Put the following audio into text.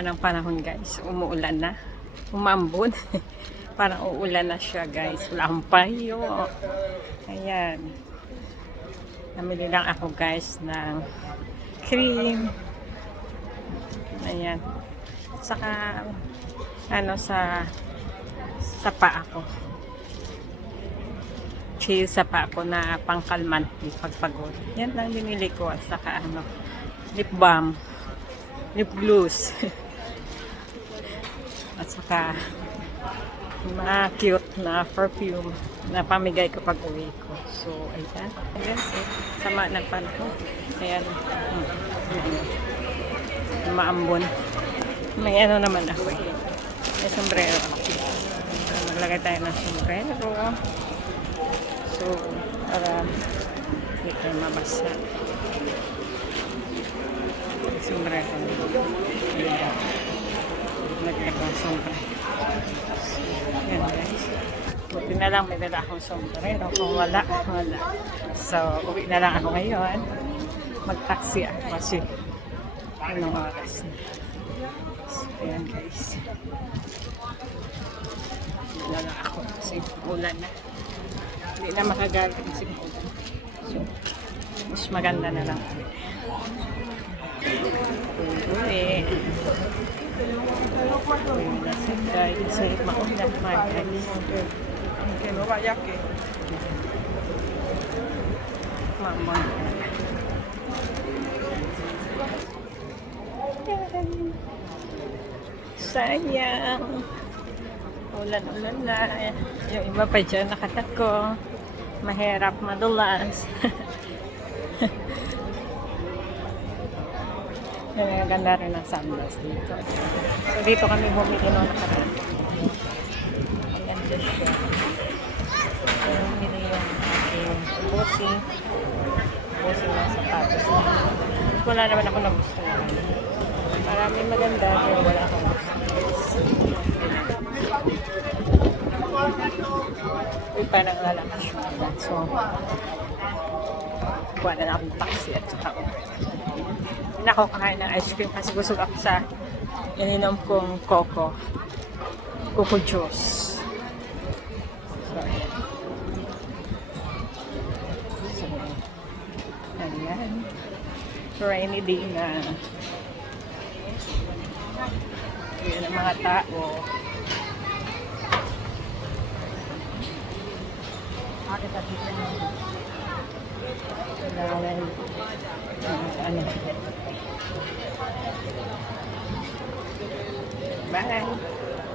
Ng panahon guys, umuulan na, umambon. Parang uulan na siya guys, wala akong payo. Ayan, namili lang ako guys ng cream. Ayan, saka ano sa paa ko, chill sa paa ko na pangkalmante pagpagod. Yan lang binili ko, at saka ano, lip balm, lip gloss. At saka mga cute na perfume na pamigay ko pag uwi ko. So, ayan. Ayan, sama ng panahon. Ayan. Maambon. May ano naman ako eh. May sombrero ako. Maglagay tayo ng sombrero. So, para hindi tayo mabasa. Sombrero. Ayan. Naglagay ng sombrero. Yan guys. Buti na lang may dala akong sombrero. Kung wala, wala. So, uwi na lang ako ngayon. Mag-taxi ako kasi anong oras na. So, yan guys. Uwi na lang ako kasi ulan na. Hindi na makagaling kasi ulan. So, mas maganda na lang uwi. Uwi. Kasi maulan mga guys. Que no vaya que. Mamang. Sayang. Ulan-ulan na. Yung iba pa dyan nakatako. Mahirap madulas. Yung ganda rin ng sandals dito. So dito kami bumili nung nakaraan. Maganda siya. So bumili yung aking bossing. Bossing ng sapatos. Wala naman ako na gusto naman. Marami maganda pero wala akong gusto. Uy, parang lalakas yung agad. So, kuha na akong taxi at saka hindi na ako kakain ng ice cream kasi busog ako sa ininom kong coco juice. So, ayan. So, ayan. Rainy day na. Ayan ang mga tao. Ano? Bye!